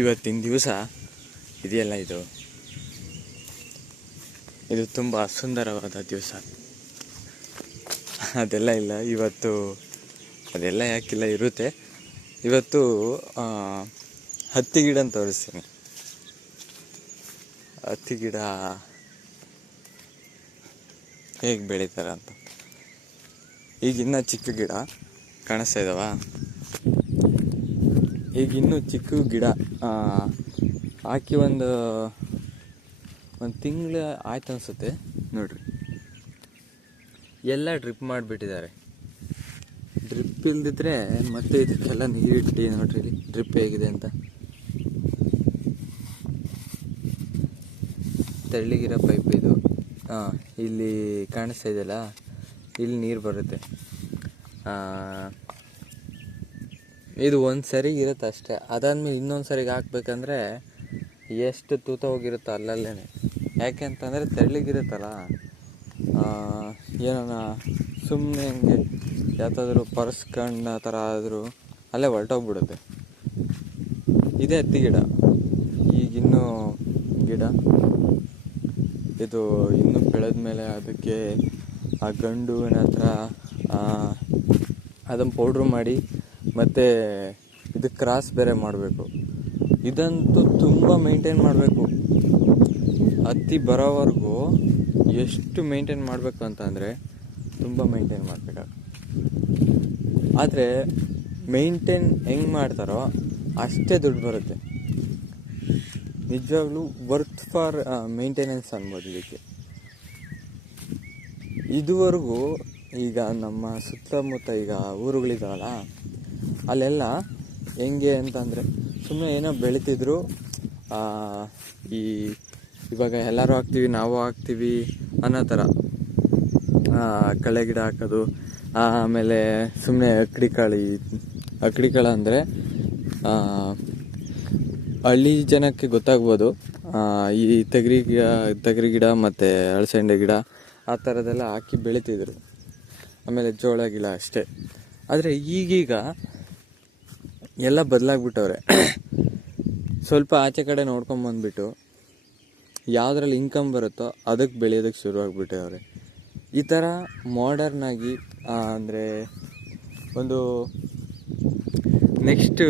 ಇವತ್ತಿನ ದಿವಸ ಇದೆಯಲ್ಲ, ಇದು ತುಂಬ ಸುಂದರವಾದ ದಿವಸ. ಅದೆಲ್ಲ ಇಲ್ಲ ಇವತ್ತು, ಅದೆಲ್ಲ ಯಾಕಿಲ್ಲ, ಇರುತ್ತೆ. ಇವತ್ತು ಹತ್ತಿ ಗಿಡ ಅಂತ ತೋರಿಸ್ತೀನಿ. ಹತ್ತಿ ಗಿಡ ಹೇಗೆ ಬೆಳೀತಾರೆ ಅಂತ. ಈಗಿನ್ನ ಚಿಕ್ಕ ಗಿಡ ಕಾಣಿಸ್ತಾ ಇದ್ದಾವ. ಈಗಿನ್ನೂ ಚಿಕ್ಕ ಗಿಡ ಹಾಕಿ ಒಂದು ತಿಂಗಳು ಆಯ್ತು ಅನಿಸುತ್ತೆ. ನೋಡ್ರಿ, ಎಲ್ಲ ಡ್ರಿಪ್ ಮಾಡಿಬಿಟ್ಟಿದ್ದಾರೆ. ಡ್ರಿಪ್ ಇಲ್ದಿದ್ರೆ ಮತ್ತೆ ಇದಕ್ಕೆಲ್ಲ ನೀರಿಟ್ಟು ನೋಡ್ರಿ ಇಲ್ಲಿ ಡ್ರಿಪ್ ಹೇಗಿದೆ ಅಂತ. ತೆಳ್ಳಗಿರೋ ಪೈಪ್ ಇದು. ಇಲ್ಲಿ ಕಾಣಿಸ್ತಾ ಇದೆಯಲ್ಲ, ಇಲ್ಲಿ ನೀರು ಬರುತ್ತೆ. ಇದು ಒಂದು ಸರಿ ಇರುತ್ತೆ ಅಷ್ಟೇ. ಅದಾದ್ಮೇಲೆ ಇನ್ನೊಂದು ಸರಿಗೆ ಹಾಕ್ಬೇಕಂದ್ರೆ ಎಷ್ಟು ತೂತ ಹೋಗಿರುತ್ತೋ ಅಲ್ಲಲ್ಲೇ. ಯಾಕೆ ಅಂತಂದರೆ ತೆಳ್ಳಗಿರುತ್ತಲ್ಲ, ಏನೋ ಸುಮ್ಮನೆ ಹಂಗೆ ಯಾವ್ದಾದ್ರು ಪರ್ಸ್ಕಂಡು ಆ ಥರ ಆದರೂ ಅಲ್ಲೇ ಹೊರಟೋಗ್ಬಿಡುತ್ತೆ. ಇದೇ ಹತ್ತಿ ಗಿಡ, ಈಗಿನ್ನೂ ಗಿಡ ಇದು ಇನ್ನೂ ಬೆಳೆದ ಮೇಲೆ ಅದಕ್ಕೆ ಆ ಗಂಡುವಿನ ಹತ್ರ ಅದನ್ನು ಪೌಡ್ರು ಮಾಡಿ ಮತ್ತು ಇದಕ್ಕೆ ಕ್ರಾಸ್ ಬೇರೆ ಮಾಡಬೇಕು. ಇದಂತೂ ತುಂಬ ಮೇಂಟೈನ್ ಮಾಡಬೇಕು. ಹತ್ತಿ ಬರೋವರೆಗೂ ಎಷ್ಟು ಮೇಂಟೈನ್ ಮಾಡಬೇಕು ಅಂತಂದರೆ ತುಂಬ ಮೇಂಟೈನ್ ಮಾಡಬೇಕಾಗ. ಆದರೆ ಮೇಂಟೈನ್ ಹೆಂಗೆ ಮಾಡ್ತಾರೋ ಅಷ್ಟೇ ದುಡ್ಡು ಬರುತ್ತೆ. ನಿಜವಾಗ್ಲೂ ವರ್ತ್ ಫಾರ್ ಮೇಂಟೆನೆನ್ಸ್ ಅನ್ಬೋದು ಇದಕ್ಕೆ. ಇದುವರೆಗೂ ಈಗ ನಮ್ಮ ಸುತ್ತಮುತ್ತ ಈಗ ಊರುಗಳಿದಾವಲ್ಲ, ಅಲ್ಲೆಲ್ಲ ಹೆಂಗೆ ಅಂತಂದರೆ ಸುಮ್ಮನೆ ಏನೋ ಬೆಳೀತಿದ್ರು. ಇವಾಗ ಎಲ್ಲರೂ ಹಾಕ್ತೀವಿ, ನಾವು ಹಾಕ್ತೀವಿ ಅನ್ನೋ ಥರ ಕಳೆ ಗಿಡ ಹಾಕೋದು. ಆಮೇಲೆ ಸುಮ್ಮನೆ ಅಕ್ಕಡಿ ಕಾಳು ಅಂದರೆ ಹಳ್ಳಿ ಜನಕ್ಕೆ ಗೊತ್ತಾಗ್ಬೋದು. ಈ ತಗರಿ ಗಿಡ ಮತ್ತು ಅಳಸಂಡೆ ಗಿಡ ಆ ಥರದ್ದೆಲ್ಲ ಹಾಕಿ ಬೆಳೀತಿದ್ರು. ಆಮೇಲೆ ಜೋಳ ಗಿಡ ಅಷ್ಟೇ. ಆದರೆ ಈಗೀಗ ಎಲ್ಲ ಬದಲಾಗ್ಬಿಟ್ಟವ್ರೆ. ಸ್ವಲ್ಪ ಆಚೆ ಕಡೆ ನೋಡ್ಕೊಂಬಂದ್ಬಿಟ್ಟು ಯಾವುದ್ರಲ್ಲಿ ಇನ್ಕಮ್ ಬರುತ್ತೋ ಅದಕ್ಕೆ ಬೆಳೆಯೋದಕ್ಕೆ ಶುರುವಾಗ್ಬಿಟ್ಟವ್ರೆ. ಈ ಥರ ಮಾಡರ್ನಾಗಿ ಅಂದರೆ ಒಂದು ನೆಕ್ಸ್ಟ್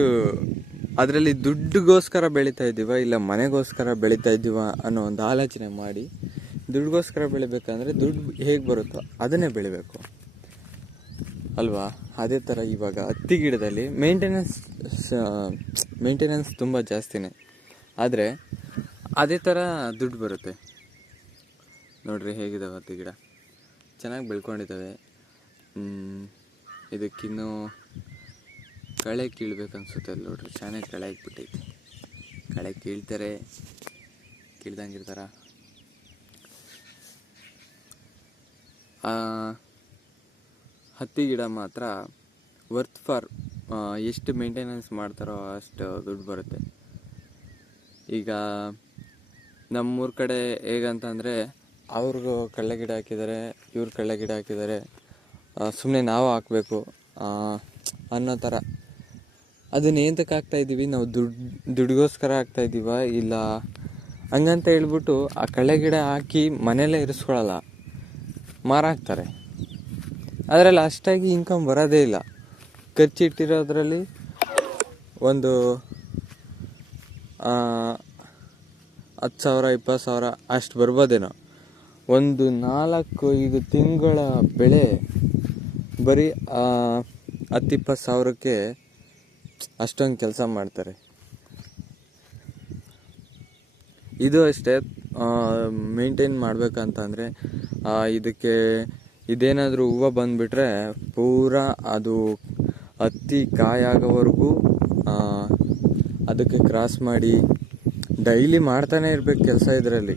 ಅದರಲ್ಲಿ ದುಡ್ಡಿಗೋಸ್ಕರ ಬೆಳೀತಾ ಇದ್ದೀವ ಇಲ್ಲ ಮನೆಗೋಸ್ಕರ ಬೆಳೀತಾ ಇದ್ದೀವ ಅನ್ನೋ ಒಂದು ಆಲೋಚನೆ ಮಾಡಿ, ದುಡ್ಡಿಗೋಸ್ಕರ ಬೆಳಿಬೇಕಂದ್ರೆ ದುಡ್ಡು ಹೇಗೆ ಬರುತ್ತೋ ಅದನ್ನೇ ಬೆಳಿಬೇಕು ಅಲ್ವಾ. ಅದೇ ಥರ ಇವಾಗ ಹತ್ತಿ ಗಿಡದಲ್ಲಿ ಮೇಂಟೆನೆನ್ಸ್ ತುಂಬ ಜಾಸ್ತಿನೇ. ಆದರೆ ಅದೇ ಥರ ದುಡ್ಡು ಬರುತ್ತೆ. ನೋಡ್ರಿ ಹೇಗಿದ್ದಾವೆ ಹತ್ತಿ ಗಿಡ, ಚೆನ್ನಾಗಿ ಬೆಳ್ಕೊಂಡಿದ್ದಾವೆ. ಇದಕ್ಕಿನ್ನೂ ಕಳೆ ಕೀಳ್ಬೇಕನ್ಸುತ್ತೆ. ಅಲ್ಲಿ ನೋಡ್ರಿ, ಚೆನ್ನಾಗಿ ಕಳೆ ಹಾಕ್ಬಿಟ್ಟೈತೆ. ಕಳೆ ಕೀಳ್ದಂಗಿರ್ತಾರ. ಹತ್ತಿ ಗಿಡ ಮಾತ್ರ ವರ್ತ್ ಫಾರ್ ಎಷ್ಟು ಮೇಂಟೆನೆನ್ಸ್ ಮಾಡ್ತಾರೋ ಅಷ್ಟು ದುಡ್ಡು ಬರುತ್ತೆ. ಈಗ ನಮ್ಮೂರ ಕಡೆ ಹೇಗಂತಂದರೆ ಅವ್ರಿಗೂ ಕಳ್ಳೆ ಗಿಡ ಹಾಕಿದ್ದಾರೆ, ಇವ್ರು ಕಳ್ಳೆ ಗಿಡ ಹಾಕಿದ್ದಾರೆ, ಸುಮ್ಮನೆ ನಾವು ಹಾಕಬೇಕು ಅನ್ನೋ ಥರ. ಅದನ್ನ ಏನಕ್ಕೆ ಹಾಕ್ತಾಯಿದ್ದೀವಿ ನಾವು? ದುಡ್ಡಿಗೋಸ್ಕರ ಹಾಕ್ತಾಯಿದ್ದೀವ ಇಲ್ಲ ಹಂಗಂತ ಹೇಳ್ಬಿಟ್ಟು ಆ ಕಳ್ಳೆ ಗಿಡ ಹಾಕಿ ಮನೆಯಲ್ಲೇ ಇರಿಸ್ಕೊಳ್ಳಲ್ಲ, ಮಾರಾಕ್ತಾರೆ. ಅದರಲ್ಲಿ ಅಷ್ಟಾಗಿ ಇನ್ಕಮ್ ಬರೋದೇ ಇಲ್ಲ. ಖರ್ಚಿಟ್ಟಿರೋದ್ರಲ್ಲಿ ಒಂದು 10,000 20,000 ಅಷ್ಟು ಬರ್ಬೋದೇನೋ. ಒಂದು 4-5 ತಿಂಗಳ ಬೆಳೆ ಬರೀ 10-20 ಅಷ್ಟೊಂದು ಕೆಲಸ ಮಾಡ್ತಾರೆ. ಇದು ಅಷ್ಟೇ. ಮೇಂಟೈನ್ ಮಾಡ್ಬೇಕಂತಂದರೆ ಇದಕ್ಕೆ ಇದೇನಾದರೂ ಹೂವು ಬಂದುಬಿಟ್ರೆ ಪೂರಾ ಅದು ಹತ್ತಿ ಕಾಯಾಗೋವರೆಗೂ ಅದಕ್ಕೆ ಕ್ರಾಸ್ ಮಾಡಿ ಡೈಲಿ ಮಾಡ್ತಾನೆ ಇರಬೇಕು ಕೆಲಸ. ಇದರಲ್ಲಿ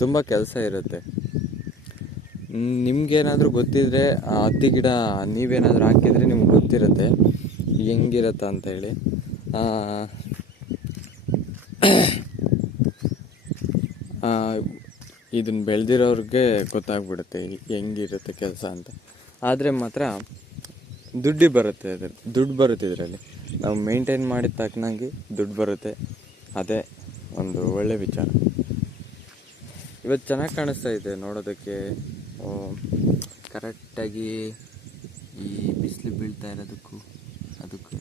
ತುಂಬ ಕೆಲಸ ಇರುತ್ತೆ. ನಿಮ್ಗೇನಾದರೂ ಗೊತ್ತಿದ್ರೆ ಹತ್ತಿ ಗಿಡ ನೀವೇನಾದರೂ ಹಾಕಿದರೆ ನಿಮ್ಗೆ ಗೊತ್ತಿರುತ್ತೆ ಹೆಂಗಿರುತ್ತೆ ಅಂತೇಳಿ. ಇದನ್ನು ಬೆಳೆದಿರೋರಿಗೆ ಗೊತ್ತಾಗ್ಬಿಡುತ್ತೆ ಹೆಂಗಿರುತ್ತೆ ಕೆಲಸ ಅಂತ. ಆದರೆ ಮಾತ್ರ ದುಡ್ಡು ಬರುತ್ತೆ ಇದರಲ್ಲಿ. ನಾವು ಮೇಂಟೈನ್ ಮಾಡಿದ ತಕ್ಕನಾಗಿ ದುಡ್ಡು ಬರುತ್ತೆ. ಅದೇ ಒಂದು ಒಳ್ಳೆ ವಿಚಾರ. ಇವತ್ತು ಚೆನ್ನಾಗಿ ಕಾಣಿಸ್ತಾ ಇದೆ ನೋಡೋದಕ್ಕೆ. ಕರೆಕ್ಟಾಗಿ ಈ ಬಿಸಿಲು ಬೀಳ್ತಾ ಇರೋದಕ್ಕೂ ಅದಕ್ಕೂ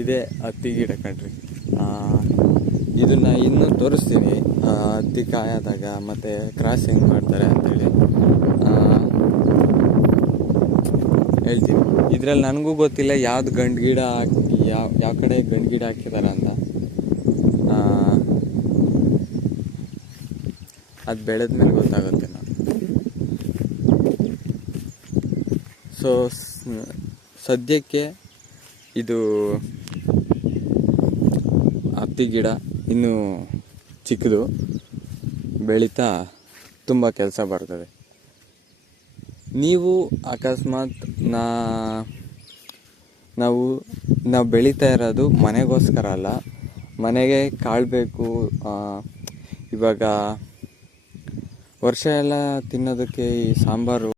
ಇದೇ ಹತ್ತಿ ಗಿಡ ಕಣ್ರಿ. ಇದನ್ನ ಇನ್ನೂ ತೋರಿಸ್ತೀನಿ ಹತ್ತಿ ಕಾಯಾದಾಗ ಮತ್ತು ಕ್ರಾಸ್ ಹೆಂಗೆ ಮಾಡ್ತಾರೆ ಅಂತೇಳಿ ಹೇಳ್ತೀನಿ. ಇದರಲ್ಲಿ ನನಗೂ ಗೊತ್ತಿಲ್ಲ ಯಾವ್ದು ಗಂಡು ಗಿಡ ಯಾವ ಕಡೆ ಗಂಡು ಗಿಡ ಹಾಕಿದಾರ ಅಂತ. ಅದು ಬೆಳೆದ್ಮೇಲೆ ಗೊತ್ತಾಗುತ್ತೆ ನಾನು. ಸೊ ಸದ್ಯಕ್ಕೆ ಇದು ಹತ್ತಿ ಗಿಡ ಇನ್ನೂ ಚಿಕ್ಕದು, ಬೆಳೀತಾ ತುಂಬ ಕೆಲಸ ಬರ್ತದೆ. ನೀವು ಅಕಸ್ಮಾತ್ ನಾವು ಬೆಳೀತಾ ಇರೋದು ಮನೆಗೋಸ್ಕರ ಅಲ್ಲ, ಮನೆಗೆ ಕಾಳು ಬೇಕು. ಇವಾಗ ವರ್ಷ ಎಲ್ಲ ತಿನ್ನೋದಕ್ಕೆ ಈ ಸಾಂಬಾರು